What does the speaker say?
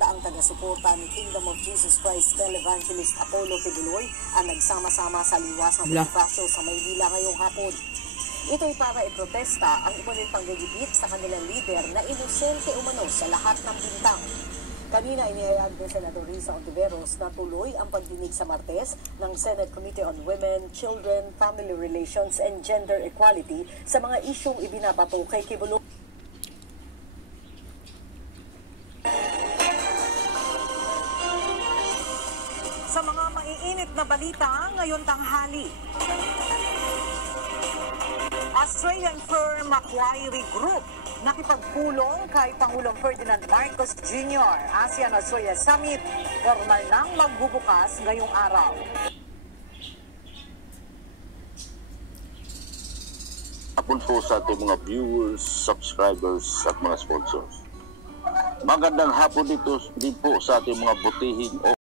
daang taga-suporta ni Kingdom of Jesus Christ Televangelist Apollo Tibuloy ang nagsama-sama sa liwas ng Bonifacio sa Maynila ngayong hapon. Ito'y para iprotesta ang imunit panggigipit sa kanilang lider na inosente umano sa lahat ng bintang. Kanina inihayag ni Senador Risa Ontiveros na tuloy ang pagdinig sa Martes ng Senate Committee on Women, Children, Family Relations and Gender Equality sa mga isyong ibinabato kay Kibuloy. Sa mga maiinit na balita ngayon tanghali, Australian firm Macquarie Group nakipagpulong kay Pangulong Ferdinand Marcos Jr. ASEAN-Australia Summit, formal nang magbubukas ngayong araw. Hapon po sa ating mga viewers, subscribers at mga sponsors. Magandang hapon dito din po sa ating mga butihing